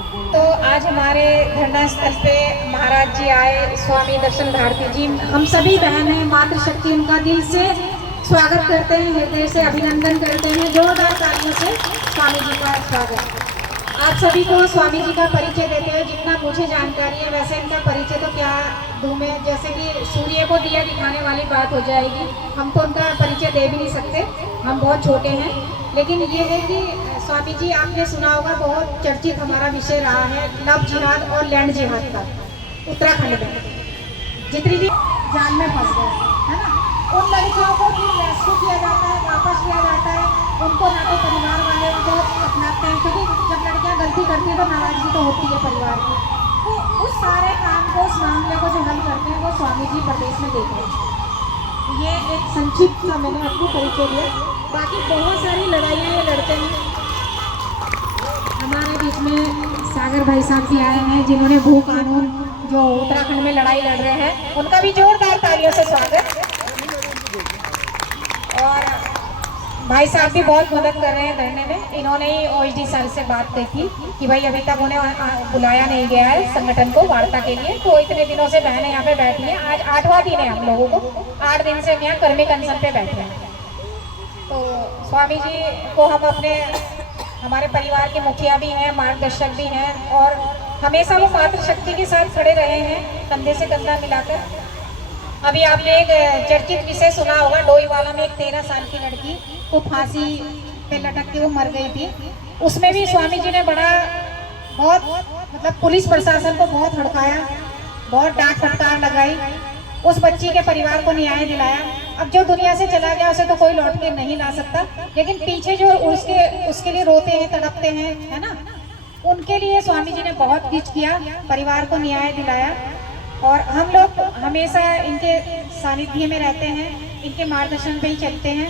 तो आज हमारे धरना स्थल पे महाराज जी आए, स्वामी दर्शन भारती जी। हम सभी बहनें मातृशक्ति उनका दिल से स्वागत करते हैं, हृदय से अभिनंदन करते हैं। जोरदार तालियों से स्वामी जी का स्वागत। आप सभी को स्वामी जी का परिचय देते हुए जितना मुझे जानकारी है, वैसे इनका परिचय तो क्या दूं मैं, जैसे कि सूर्य को दिया दिखाने वाली बात हो जाएगी। हम तो उनका परिचय दे भी नहीं सकते, हम बहुत छोटे हैं। लेकिन ये है कि स्वामी जी, आपने सुना होगा, बहुत चर्चित हमारा विषय रहा है लव जिहाद और लैंड जिहाद का। उत्तराखंड में जितनी भी जान में फंस गए है ना, उन लड़कियों को फिर रेस्क्यू किया जाता है, वापस लिया जाता है। उनको ना तो परिवार वाले उनको अपनाते हैं, क्योंकि जब लड़कियां गलती करती है तो नाराजगी तो होती है परिवार की। तो उस सारे काम को, उस मामले को जो हल करते हैं, वो स्वामी जी प्रदेश में देख रहे हैं। ये एक संक्षिप्त सा मैंने आपको परिचय दिया। बाकी बहुत सारी लड़ाइयाँ ये लड़ते हैं। हमारे बीच में सागर भाई साहब भी आए हैं, जिन्होंने भू कानून जो उत्तराखंड में लड़ाई लड़ रहे हैं, उनका भी जोरदार तालियों से स्वागत। और भाई साहब भी बहुत मदद कर रहे हैं धरने में। इन्होंने ही ओएसडी सर से बात की थी कि भाई अभी तक उन्हें बुलाया नहीं गया है संगठन को वार्ता के लिए, तो इतने दिनों से बहनें यहाँ पे बैठी हैं। आज 8वां दिन है हम लोगों को, 8 दिन से हम यहाँ कर्मिक अनशन पे बैठे हैं। तो स्वामी जी को हम हमारे परिवार के मुखिया भी हैं, मार्गदर्शक भी हैं, और हमेशा वो मातृशक्ति के साथ खड़े रहे हैं, कंधे से कंधा मिलाकर। अभी आपने एक चर्चित विषय सुना होगा, डोईवाला में एक 13 साल की लड़की को फांसी पे लटक के वो मर गई थी। उसमें भी स्वामी जी ने बहुत मतलब पुलिस प्रशासन को बहुत हड़काया, बहुत डांट फटकार लगाई, उस बच्ची के परिवार को न्याय दिलाया। अब जो दुनिया से चला गया उसे तो कोई लौट के नहीं ला सकता, लेकिन पीछे जो उसके लिए रोते हैं, तड़पते हैं, है ना, उनके लिए स्वामी जी ने बहुत कुछ किया, परिवार को न्याय दिलाया। और हम लोग हमेशा इनके सानिध्य में रहते हैं, इनके मार्गदर्शन पे ही चलते हैं।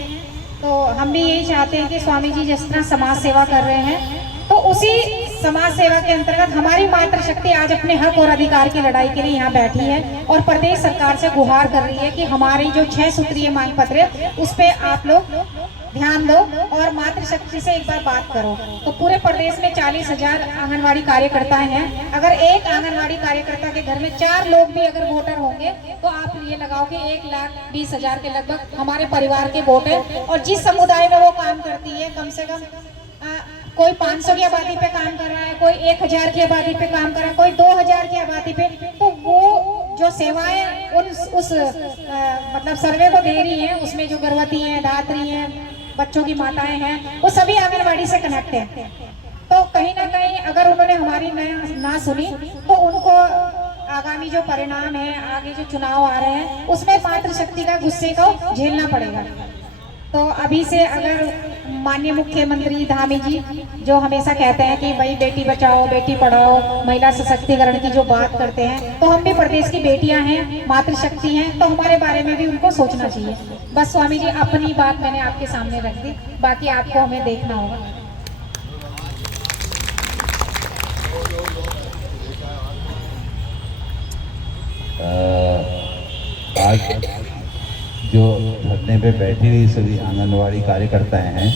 तो हम भी यही चाहते हैं कि स्वामी जी जिस तरह समाज सेवा कर रहे हैं, तो उसी समाज सेवा के अंतर्गत हमारी मातृशक्ति आज अपने हक और अधिकार की लड़ाई के लिए यहाँ बैठी है और प्रदेश सरकार से गुहार कर रही है कि हमारी जो 6 सूत्रीय मांग पत्र है उस पर आप लोग ध्यान दो और मातृशक्ति से एक बार बात करो। तो पूरे प्रदेश में 40,000 आंगनवाड़ी कार्यकर्ता हैं। अगर एक आंगनवाड़ी कार्यकर्ता के घर में 4 लोग भी अगर वोटर होंगे तो आप ये लगाओ कि 1,20,000 के लगभग हमारे परिवार के वोट है। और जिस समुदाय में वो काम करती है, कम से कम कोई 500 की आबादी पे काम कर रहा है, कोई 1,000 की आबादी पे काम कर रहा है, कोई 2,000 की आबादी पे, तो वो जो सेवाएं उस मतलब सर्वे को दे रही हैं, उसमें जो गर्भवती हैं, धात्री हैं, बच्चों की माताएं हैं, वो सभी आंगनवाड़ी से कनेक्ट हैं। तो कहीं ना कहीं अगर उन्होंने हमारी ना सुनी तो उनको आगामी जो परिणाम है, आगे जो चुनाव आ रहे हैं, उसमें मातृशक्ति का गुस्से को झेलना पड़ेगा। तो अभी से अगर माननीय मुख्यमंत्री धामी जी जो हमेशा कहते हैं कि भाई बेटी बचाओ बेटी पढ़ाओ, महिला सशक्तिकरण की जो बात करते हैं, तो हम भी प्रदेश की बेटियां हैं, मातृशक्ति हैं, तो हमारे बारे में भी उनको सोचना चाहिए। बस स्वामी जी, अपनी बात मैंने आपके सामने रख दी, बाकी आपको हमें देखना होगा। आज जो धरने पे बैठी हुई सभी आंगनवाड़ी कार्यकर्ता हैं,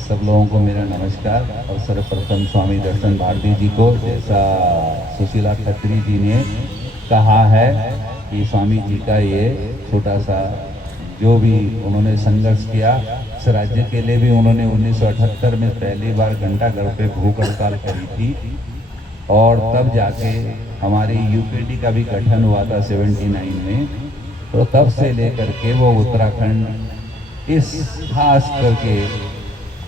सब लोगों को मेरा नमस्कार। और सर्वप्रथम स्वामी दर्शन भारती जी को, जैसा सुशीला खत्री जी ने कहा है कि स्वामी जी का ये छोटा सा जो भी उन्होंने संघर्ष किया, इस राज्य के लिए भी उन्होंने 1978 में पहली बार घंटाघर पे भूख हड़ताल करी थी, और तब जाके हमारी यूपीडी का भी गठन हुआ था 79 में। तो तब से लेकर के वो उत्तराखंड इस खास करके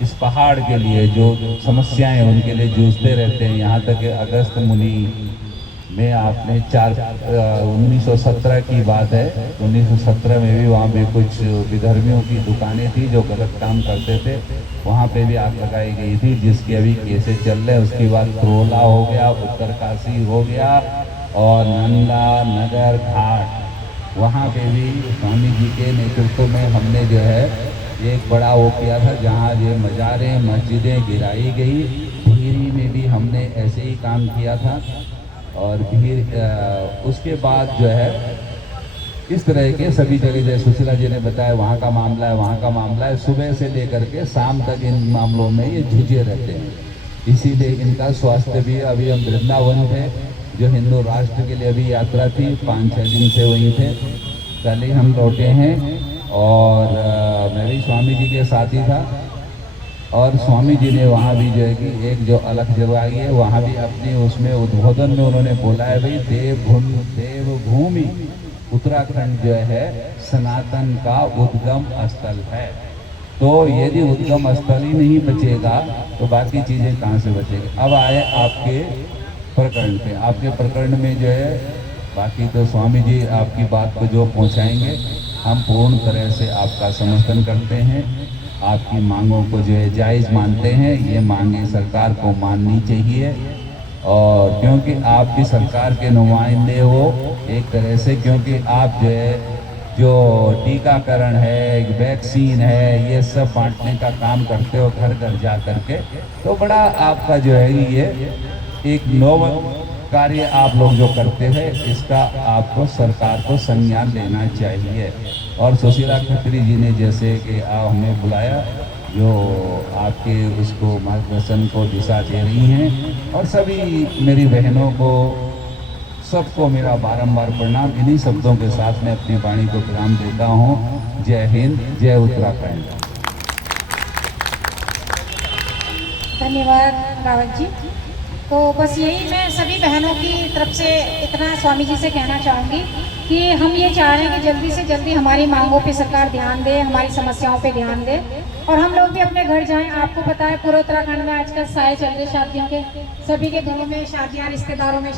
इस पहाड़ के लिए जो समस्याएं उनके लिए जूझते रहते हैं। यहाँ तक कि अगस्त मुनि में आपने 1917 की बात है, 1917 में भी वहाँ पे कुछ विधर्मियों की दुकानें थी जो गलत काम करते थे, वहाँ पे भी आग लगाई गई थी, जिसके अभी केसेस चल रहे हैं। उसके बाद करोला हो गया, उत्तरकाशी हो गया, और नंदा नगर घाट, वहाँ पे भी स्वामी जी के नेतृत्व में हमने जो है एक बड़ा वो किया था, जहाँ ये मज़ारें मस्जिदें गिराई गई। भीरी में भी हमने ऐसे ही काम किया था। और उसके बाद जो है इस तरह के सभी जगह, जैसे सुशीला जी ने बताया, वहाँ का मामला है, वहाँ का मामला है, सुबह से लेकर के शाम तक इन मामलों में ये झुझे रहते हैं। इसीलिए इनका स्वास्थ्य भी, अभी हम वृंदावन थे, जो हिंदू राष्ट्र के लिए अभी यात्रा थी, 5-6 दिन से वहीं थे, कल ही हम लौटे हैं। और मैं भी स्वामी जी के साथ ही था, और स्वामी जी ने वहाँ भी जो है कि एक जो अलग जगह आई है, वहाँ भी अपनी उसमें उद्बोधन में उन्होंने बोला है, भाई देवभूमि उत्तराखंड जो है सनातन का उद्गम स्थल है। तो यदि उद्गम स्थल ही नहीं बचेगा तो बाकी चीज़ें कहाँ से बचेगी। अब आए आपके प्रकरण पे। आपके प्रकरण में जो है, बाकी तो स्वामी जी आपकी बात को जो पहुँचाएंगे, हम पूर्ण तरह से आपका समर्थन करते हैं। आपकी मांगों को जो है जायज़ मानते हैं, ये मांगे सरकार को माननी चाहिए। और क्योंकि आप भी सरकार के नुमाइंदे हो एक तरह से, क्योंकि आप जो है जो टीकाकरण है, वैक्सीन है, ये सब बांटने का काम करते हो घर घर जा करके, तो बड़ा आपका जो है ये एक नोबल कार्य आप लोग जो करते हैं, इसका आपको सरकार को संज्ञान लेना चाहिए। और सुशीला खत्री जी ने जैसे कि हमें बुलाया, जो आपके उसको मार्गदर्शन को दिशा दे रही हैं, और सभी मेरी बहनों को, सबको मेरा बारंबार प्रणाम। इन्हीं शब्दों के साथ मैं अपनी वाणी को विराम देता हूँ। जय हिंद, जय उत्तराखंड। धन्यवाद रावत जी। तो बस यही मैं सभी बहनों की तरफ से इतना स्वामी जी से कहना चाहूँगी कि हम ये चाह रहे हैं कि जल्दी से जल्दी हमारी मांगों पे सरकार ध्यान दे, हमारी समस्याओं पे ध्यान दे, और हम लोग भी अपने घर जाएं। आपको पता है पूरे उत्तराखंड में आजकल साए चल रहे शादियों के, सभी के घरों में शादियाँ, रिश्तेदारों में